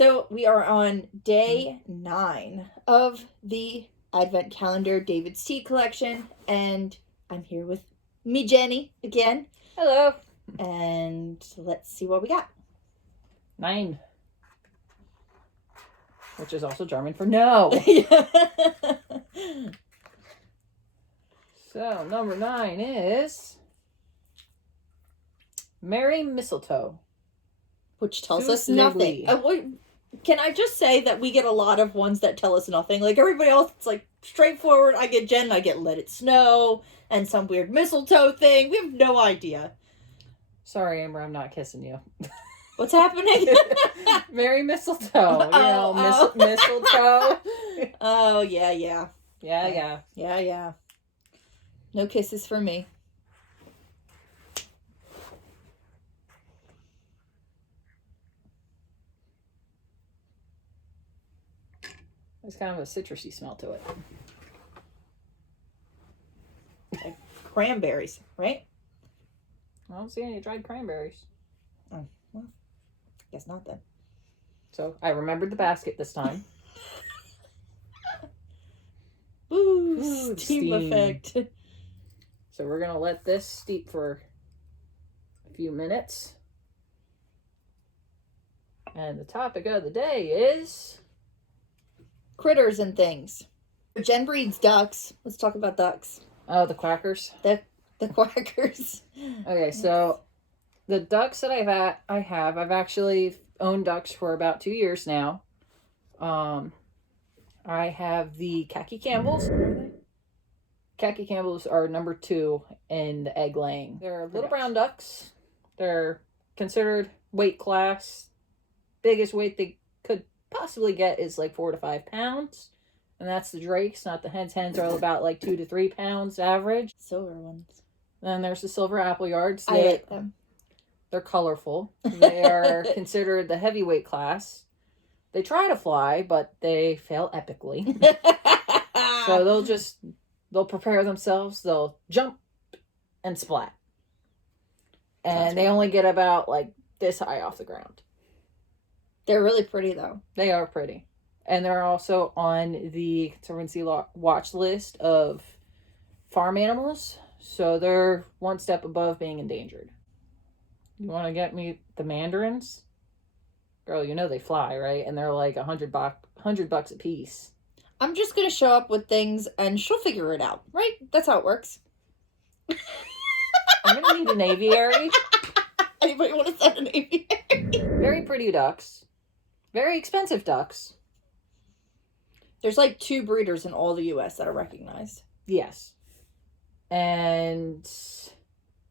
So we are on day 9 of the Advent Calendar David's Tea Collection, and I'm here with me, Jenny, again. Hello. And let's see what we got. 9. Which is also German for no. So, number 9 is Merry Mistletoe. Which tells us nothing. Can I just say that we get a lot of ones that tell us nothing? Like everybody else, it's like straightforward. I get Jen, I get Let It Snow, and some weird mistletoe thing. We have no idea. Sorry, Amber, I'm not kissing you. What's happening? Merry Mistletoe. Mistletoe. Oh, yeah. Yeah. No kisses for me. There's kind of a citrusy smell to it. Like cranberries, right? I don't see any dried cranberries. Oh, well, guess not then. So, I remembered the basket this time. Ooh, steam effect. So we're going to let this steep for a few minutes. And the topic of the day is... critters and things. Jen breeds ducks. Let's talk about ducks. Oh, the quackers? The quackers. Okay, so the ducks that I've actually owned ducks for about 2 years now. I have the khaki Campbells. Khaki Campbells are number 2 in the egg laying. They're little brown ducks. They're considered weight class. Biggest weight they could possibly get is like 4 to 5 pounds. And that's the drakes, not the hens. Hens are about like 2 to 3 pounds average. Silver ones. Then there's the silver apple yards. I like them. They're colorful. They are considered the heavyweight class. They try to fly, but they fail epically. So they'll prepare themselves. They'll jump and splat. And they only get about like this high off the ground. They're really pretty though. They are pretty. And they're also on the Conservancy watch list of farm animals. So they're one step above being endangered. You want to get me the mandarins? Girl, you know they fly, right? And they're like $100 a piece. I'm just going to show up with things and she'll figure it out, right? That's how it works. I'm going to need an aviary. Anybody want to send an aviary? Very pretty ducks. Very expensive ducks. There's like 2 breeders in all the U.S. that are recognized. Yes. And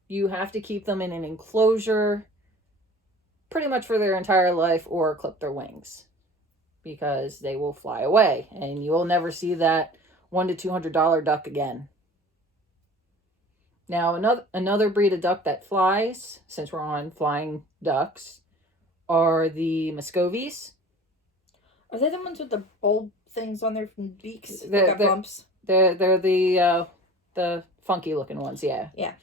you have to keep them in an enclosure pretty much for their entire life or clip their wings because they will fly away and you will never see that $100 to $200 duck again. Now, another breed of duck that flies, since we're on flying ducks, are the Muscovies. Are they the ones with the bulb things on their beaks? They got bumps? They're the funky looking ones, yeah. Yeah.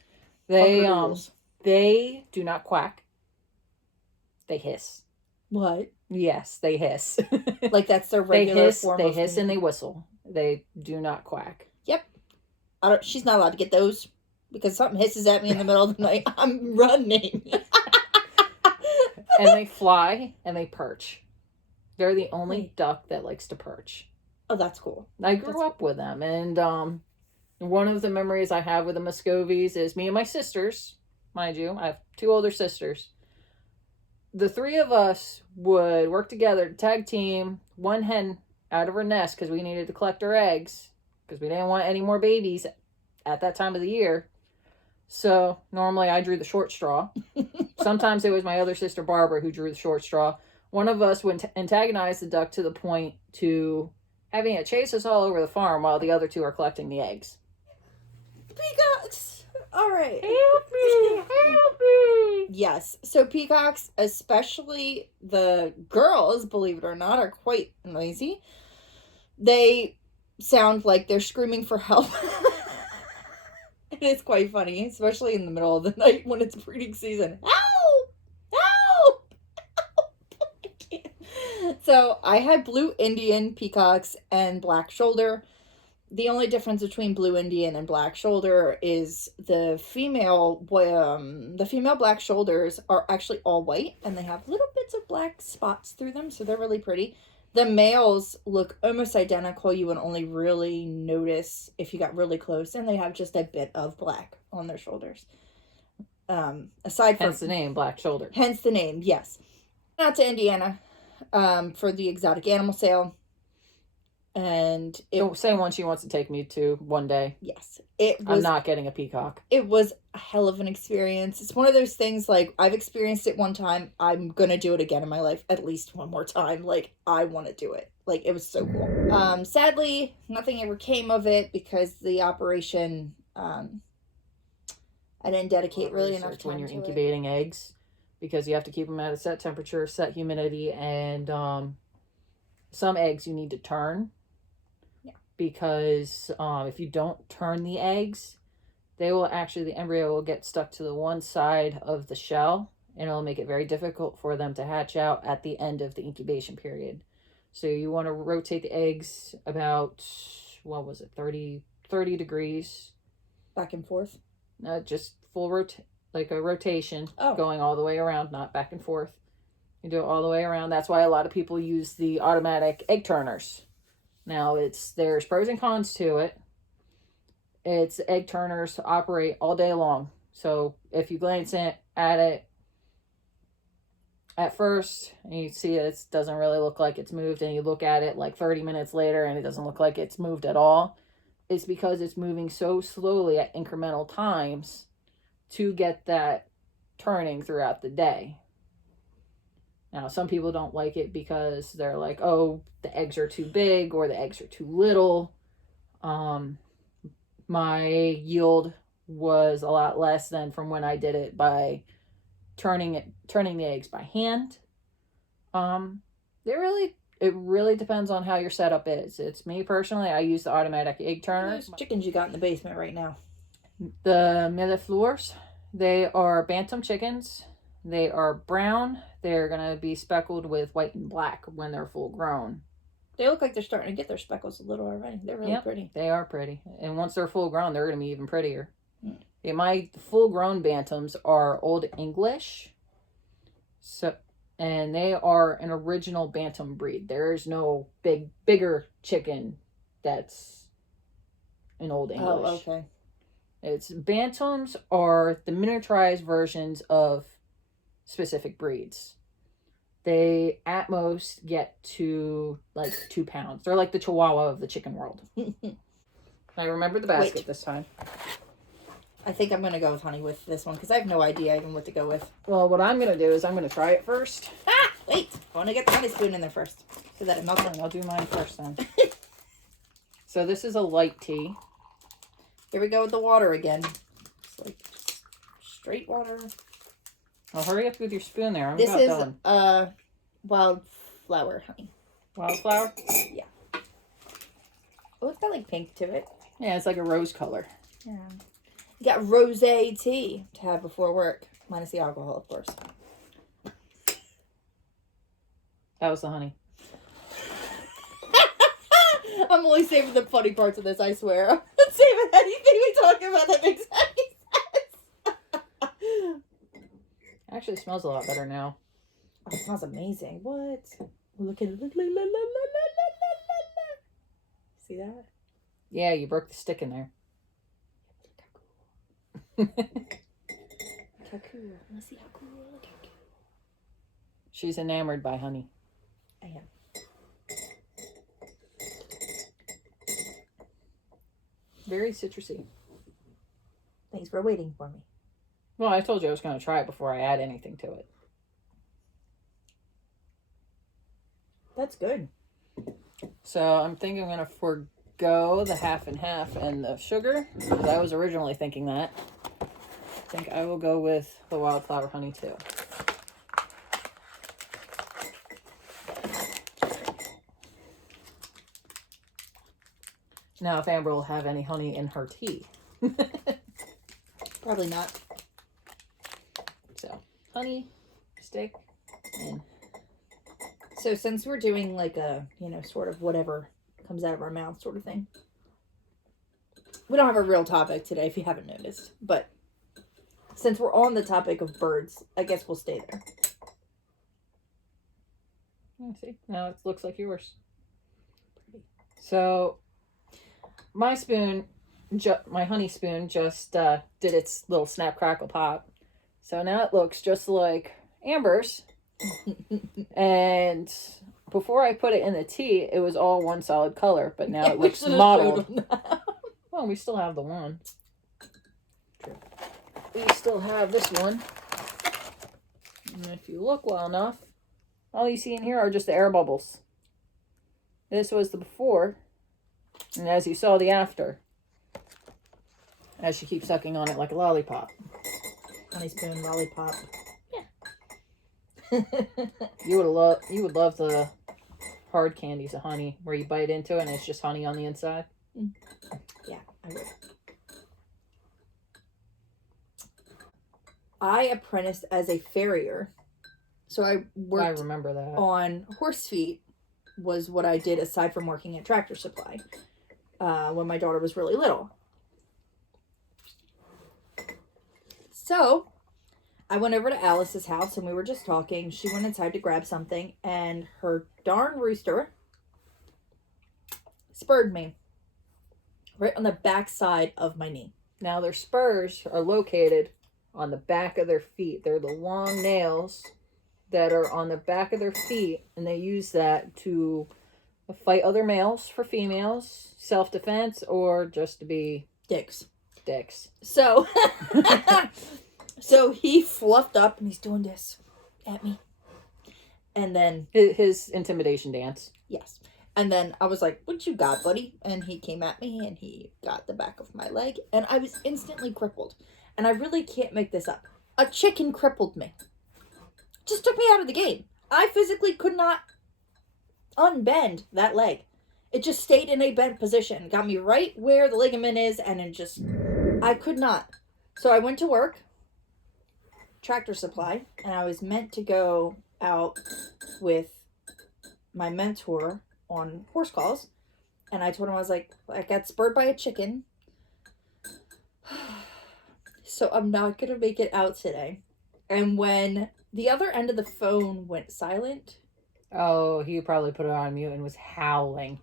They do not quack. They hiss. What? Yes, they hiss. Like that's their regular form of... They hiss and they whistle. They do not quack. Yep. She's not allowed to get those because something hisses at me in the middle of the night. I'm running. And they fly and they perch. They're the only duck that likes to perch. Oh, that's cool. I grew up with them. And one of the memories I have with the Muscovies is me and my sisters. Mind you, I have 2 older sisters. The 3 of us would work together to tag team one hen out of her nest because we needed to collect her eggs because we didn't want any more babies at that time of the year. So normally I drew the short straw. Sometimes it was my other sister Barbara who drew the short straw. One of us would antagonize the duck to the point to having it chase us all over the farm while the other 2 are collecting the eggs. Peacocks! All right. Help me! Yes. So peacocks, especially the girls, believe it or not, are quite noisy. They sound like they're screaming for help. And it's quite funny, especially in the middle of the night when it's breeding season. Help! Help! Help! I can't. So I had blue Indian peacocks and black shoulder. The only difference between blue Indian and black shoulder is the female black shoulders are actually all white and they have little bits of black spots through them, so they're really pretty. The males look almost identical. You would only really notice if you got really close, and they have just a bit of black on their shoulders. Aside from Hence the name, black shoulder. Hence the name, yes. Out to Indiana for the exotic animal sale. And Don't say one she wants to take me to one day. Yes. I'm not getting a peacock. It was a hell of an experience. It's one of those things, like, I've experienced it one time. I'm going to do it again in my life at least one more time. Like, I want to do it. Like, it was so cool. Sadly, nothing ever came of it because the operation, I didn't dedicate really enough time when you're to incubating eggs, because you have to keep them at a set temperature, set humidity, and some eggs you need to turn. Because if you don't turn the eggs, the embryo will get stuck to the one side of the shell, and it'll make it very difficult for them to hatch out at the end of the incubation period. So you want to rotate the eggs about, 30 degrees. Back and forth? Just like a rotation, Oh. Going all the way around, not back and forth. You do it all the way around. That's why a lot of people use the automatic egg turners. Now, there's pros and cons to it. Egg turners operate all day long. So if you glance at it at first and you see it doesn't really look like it's moved, and you look at it like 30 minutes later and it doesn't look like it's moved at all, it's because it's moving so slowly at incremental times to get that turning throughout the day. Now, some people don't like it because they're like, oh, the eggs are too big or the eggs are too little. My yield was a lot less than from when I did it by turning the eggs by hand. It really depends on how your setup is. It's me personally, I use the automatic egg turner. Those chickens you got in the basement right now? The millefleurs, they are bantam chickens. They are brown. They're going to be speckled with white and black when they're full grown. They look like they're starting to get their speckles a little already. They're really pretty. They are pretty. And once they're full grown, they're going to be even prettier. Yeah, my full grown bantams are Old English. And they are an original bantam breed. There is no bigger chicken that's an Old English. Oh, okay. Bantams are the miniaturized versions of specific breeds. They at most get to like 2 pounds. They're like the Chihuahua of the chicken world. I remember the basket this time. I think I'm going to go with honey with this one because I have no idea even what to go with. Well, what I'm going to do is I'm going to try it first. Wait. I want to get the honey spoon in there first so that it melts. I'll do mine first then. So this is a light tea. Here we go with the water again. It's like straight water. Well, hurry up with your spoon there. I'm this about is done. Wildflower honey. Wildflower? Yeah. Oh, it's got like pink to it. Yeah, it's like a rose color. Yeah. You got rosé tea to have before work. Minus the alcohol, of course. That was the honey. I'm only saving the funny parts of this, I swear. I'm not saving anything we talk about that makes any sense. Actually, it smells a lot better now. Oh, it smells amazing. What? Look at it. See that? Yeah, you broke the stick in there. Look how cool. Let's see how cool. Look how cool. She's enamored by honey. I am. Very citrusy. Thanks for waiting for me. Well, I told you I was going to try it before I add anything to it. That's good. So I'm thinking I'm going to forego the half and half and the sugar, because I was originally thinking that. I think I will go with the wildflower honey too. Now, if Amber will have any honey in her tea. Probably not. So, honey, stick, and So since we're doing like a, sort of whatever comes out of our mouth sort of thing. We don't have a real topic today, if you haven't noticed. But since we're on the topic of birds, I guess we'll stay there. See, now it looks like yours. So, my spoon, my honey spoon, just did its little snap, crackle, pop. So now it looks just like Amber's. And before I put it in the tea, it was all one solid color, but now it looks mottled. Well, we still have the one. We still have this one. And if you look well enough, all you see in here are just the air bubbles. This was the before, and as you saw, the after. As she keeps sucking on it like a lollipop. Honey spoon lollipop. Yeah. You would love the hard candies of honey, where you bite into it and it's just honey on the inside. Yeah, I would. I apprenticed as a farrier. So I worked remember that. On horse feet was what I did aside from working at Tractor Supply when my daughter was really little. So I went over to Alice's house and we were just talking. She went inside to grab something and her darn rooster spurred me right on the back side of my knee. Now their spurs are located on the back of their feet. They're the long nails that are on the back of their feet, and they use that to fight other males for females, self-defense, or just to be dicks. So so he fluffed up and he's doing this at me. And then his intimidation dance. Yes. And then I was like, "What you got, buddy?" And he came at me and he got the back of my leg and I was instantly crippled. And I really can't make this up. A chicken crippled me. Just took me out of the game. I physically could not unbend that leg. It just stayed in a bent position. Got me right where the ligament is and it just... I could not. So I went to work. Tractor Supply. And I was meant to go out with my mentor on horse calls. And I told him, I was like, I got spurred by a chicken. So I'm not going to make it out today. And when the other end of the phone went silent. Oh, he probably put it on mute and was howling.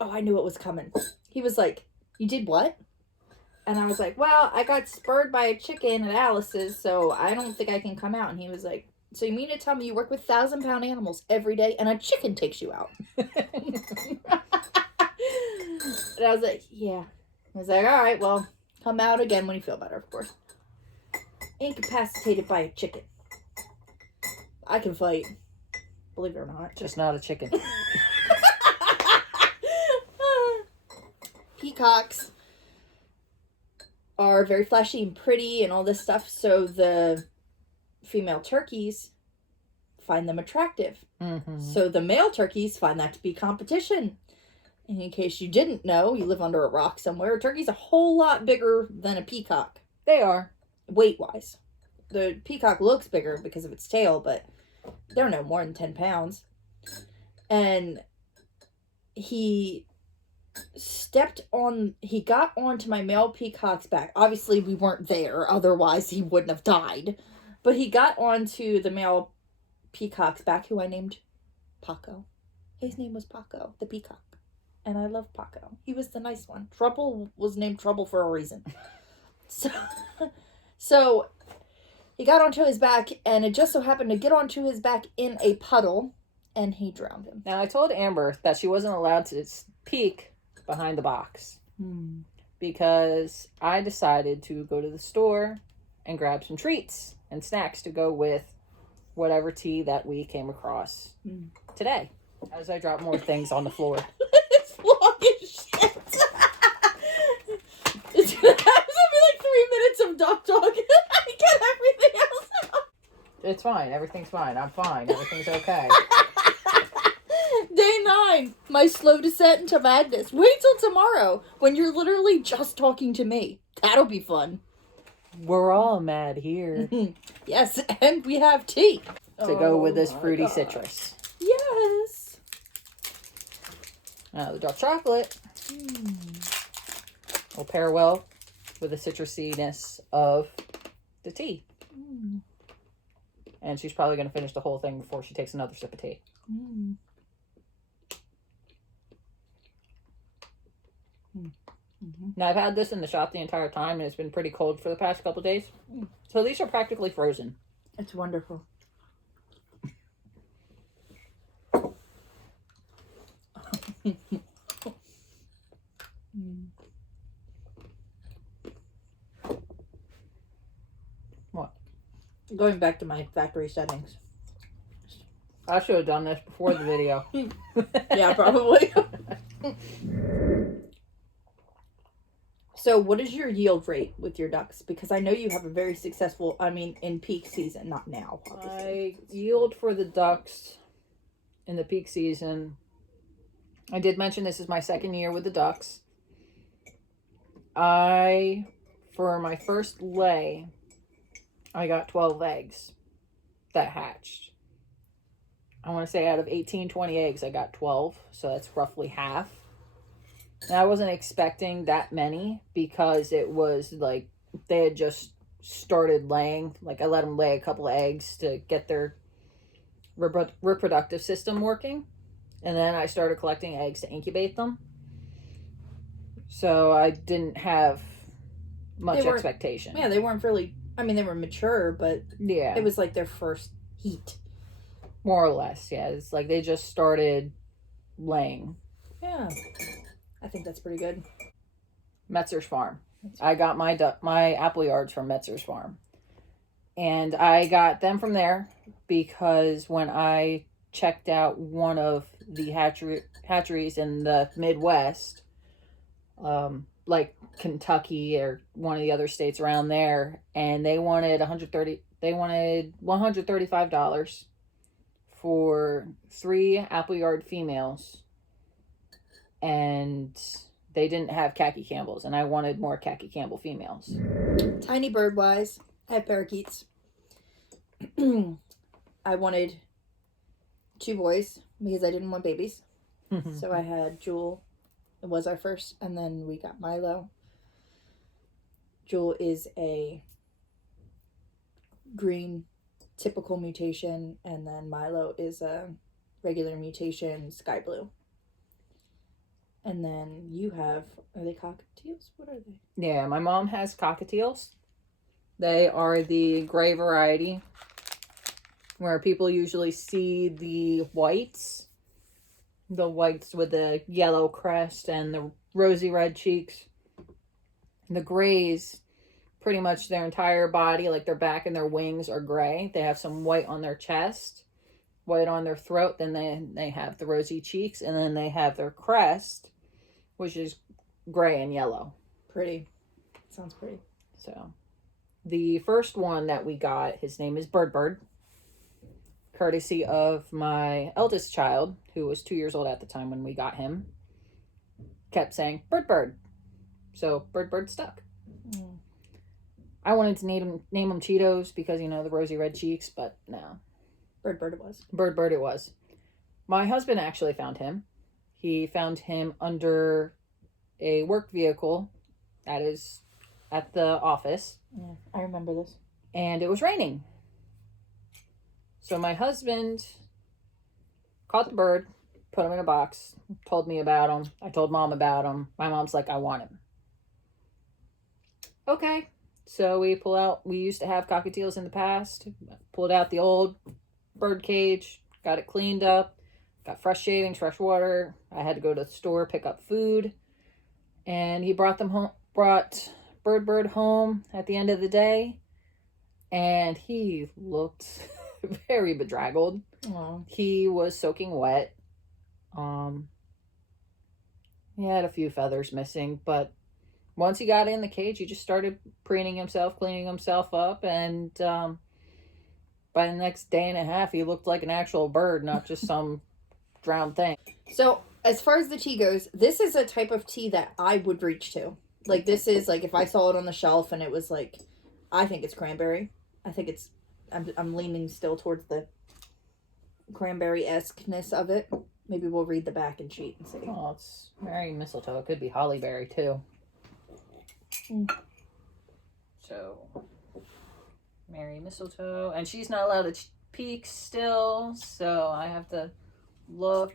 Oh, I knew it was coming. He was like, "You did what?" And I was like, "Well, I got spurred by a chicken at Alice's, so I don't think I can come out." And he was like, "So you mean to tell me you work with 1,000-pound animals every day and a chicken takes you out?" And I was like, "Yeah." I was like, "All right, well, come out again when you feel better, of course." Incapacitated by a chicken. I can fight. Believe it or not. Just not a chicken. Peacocks are very flashy and pretty and all this stuff, so the female turkeys find them attractive. Mm-hmm. So the male turkeys find that to be competition. And in case you didn't know, you live under a rock somewhere, a turkey's a whole lot bigger than a peacock. They are. Weight-wise. The peacock looks bigger because of its tail, but they're no more than 10 pounds. And he got onto my male peacock's back. Obviously, we weren't there, otherwise he wouldn't have died. But he got onto the male peacock's back, who I named Paco. His name was Paco, the peacock. And I love Paco. He was the nice one. Trouble was named Trouble for a reason. So he got onto his back, and it just so happened to get onto his back in a puddle, and he drowned him. Now, I told Amber that she wasn't allowed to peek behind the box. Because I decided to go to the store and grab some treats and snacks to go with whatever tea that we came across today. As I drop more things on the floor. It's long as shit. It's gonna be like 3 minutes of dog talk. I get everything else out. It's fine. Everything's fine. I'm fine. Everything's okay. Day 9. My slow descent into madness. Wait till tomorrow when you're literally just talking to me. That'll be fun. We're all mad here. Yes, and we have tea. to go with this my fruity gosh. citrus. Yes. Now, the dark chocolate will pair well with the citrusiness of the tea. And she's probably going to finish the whole thing before she takes another sip of tea. Now, I've had this in the shop the entire time, and it's been pretty cold for the past couple days. So these are practically frozen. It's wonderful. What? Going back to my factory settings. I should have done this before the video. Yeah, probably. So what is your yield rate with your ducks? Because I know you have a very successful, in peak season, not now, obviously. I yield for the ducks in the peak season. I did mention this is my second year with the ducks. For my first lay, I got 12 eggs that hatched. I want to say out of 18, 20 eggs, I got 12. So that's roughly half. And I wasn't expecting that many because it was like they had just started laying. Like I let them lay a couple of eggs to get their reproductive system working. And then I started collecting eggs to incubate them. So I didn't have much expectation. Yeah, they weren't really, they were mature, but yeah, it was like their first heat. More or less, yeah. It's like they just started laying. Yeah. I think that's pretty good. Metzer's Farm. I got my apple yards from Metzer's Farm. And I got them from there because when I checked out one of the hatcheries in the Midwest, like Kentucky or one of the other states around there, and they wanted $135 for 3 apple yard females, and they didn't have khaki Campbells, and I wanted more khaki Campbell females. Tiny bird wise, I have parakeets. I wanted 2 boys because I didn't want babies. So I had Jewel. It was our first, and then we got Milo. Jewel is a green typical mutation, and then Milo is a regular mutation, sky blue. And then you have, are they cockatiels? What are they? Yeah, my mom has cockatiels. They are the gray variety, where people usually see the whites with the yellow crest and the rosy red cheeks. The grays, pretty much their entire body, like their back and their wings, are gray. They have some white on their chest, white on their throat. Then they have the rosy cheeks, and then they have their crest, which is gray and yellow. Pretty. Sounds pretty. So, the first one that we got, his name is Bird, courtesy of my eldest child, who was 2 years old at the time when we got him, kept saying, Bird. So, Bird stuck. I wanted to name him Cheetos because, the rosy red cheeks, but no. Bird it was. Bird it was. My husband actually found him. He found him under a work vehicle that is at the office. Yeah, I remember this. And it was raining. So my husband caught the bird, put him in a box, told me about him. I told Mom about him. My mom's like, I want him. Okay. So we used to have cockatiels in the past, pulled out the old bird cage, got it cleaned up, got fresh shavings, fresh water. I had to go to the store, pick up food, and he brought Bird home at the end of the day, and he looked very bedraggled. Aww. He was soaking wet. He had a few feathers missing, but once he got in the cage, he just started preening himself, cleaning himself up, and by the next day and a half, he looked like an actual bird, not just some drowned thing. So, as far as the tea goes, this is a type of tea that I would reach to. Like, this is, like, if I saw it on the shelf and it was, like, I think it's cranberry. I think it's, I'm leaning still towards the cranberry-esque-ness of it. Maybe we'll read the back and cheat and see. Oh, it's very mistletoe. It could be hollyberry too. So, Mary Mistletoe. And she's not allowed to peek still, so I have to look.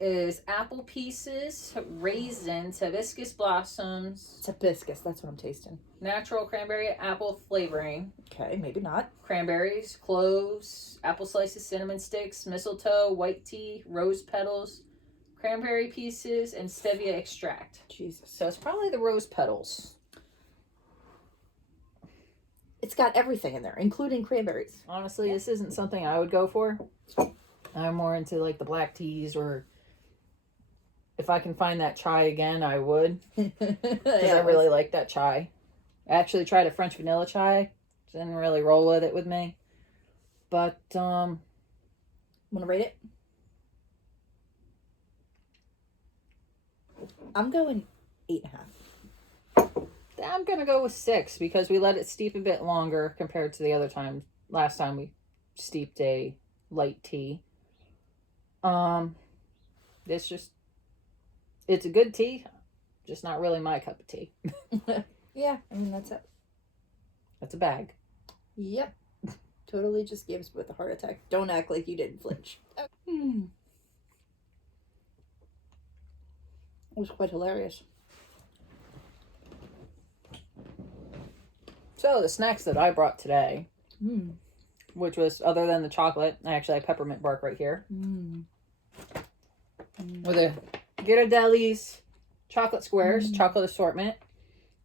Is apple pieces, raisins, hibiscus blossoms, It's hibiscus. That's what I'm tasting. natural cranberry apple flavoring, Okay, maybe not. cranberries, cloves, apple slices, cinnamon sticks, mistletoe, white tea, rose petals, cranberry pieces, and stevia extract. Jesus. So it's probably the rose petals. It's got everything in there, including cranberries. Honestly, this isn't something I would go for. I'm more into like the black teas, or if I can find that chai again, I would. Because I really like that chai. I actually tried a French vanilla chai. Didn't really roll with it with me. But, Want to rate it? I'm going 8.5. I'm going to go with 6 because we let it steep a bit longer compared to the other time. Last time we steeped a light tea. It's a good tea, just not really my cup of tea. Yeah, I mean, that's it. That's a bag. Yep. Totally just gave us both a heart attack. Don't act like you didn't flinch. It was quite hilarious. So the snacks that I brought today, which was, other than the chocolate, I actually have peppermint bark right here. With a Ghirardelli's chocolate squares, chocolate assortment.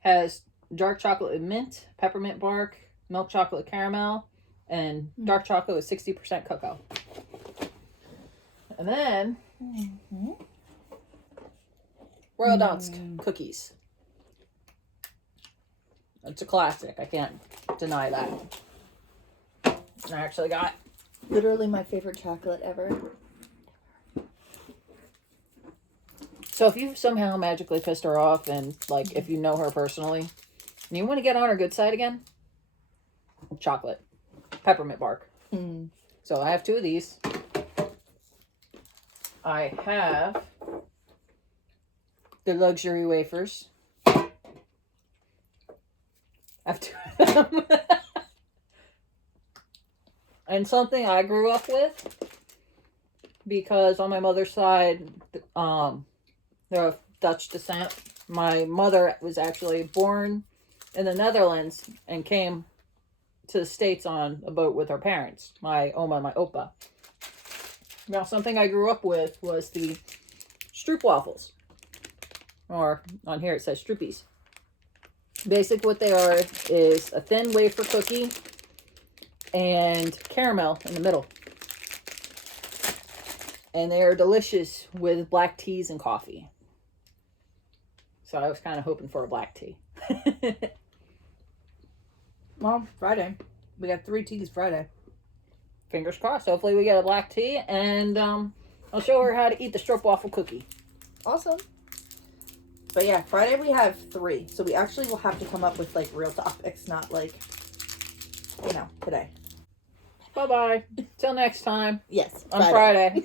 Has dark chocolate with mint, peppermint bark, milk chocolate with caramel, and dark chocolate with 60% cocoa. And then Royal Dansk cookies. It's a classic. I can't deny that. And I actually got Literally my favorite chocolate ever. So if you somehow magically pissed her off, and like if you know her personally, and you want to get on her good side again, chocolate, peppermint bark. So I have 2 of these. I have the luxury wafers. I have 2 of them. And something I grew up with, because on my mother's side, they're of Dutch descent. My mother was actually born in the Netherlands and came to the States on a boat with her parents, my oma and my opa. Now, something I grew up with was the stroopwafels. Or, on here it says stroopies. Basic what they are is a thin wafer cookie and caramel in the middle. And they are delicious with black teas and coffee. So I was kind of hoping for a black tea. Well, Friday. We got 3 teas Friday. Fingers crossed. Hopefully we get a black tea. And I'll show her how to eat the stroopwafel cookie. Awesome. But yeah, Friday we have 3. So we actually will have to come up with like real topics, not like, today. Bye-bye. Till next time. Yes. On Friday.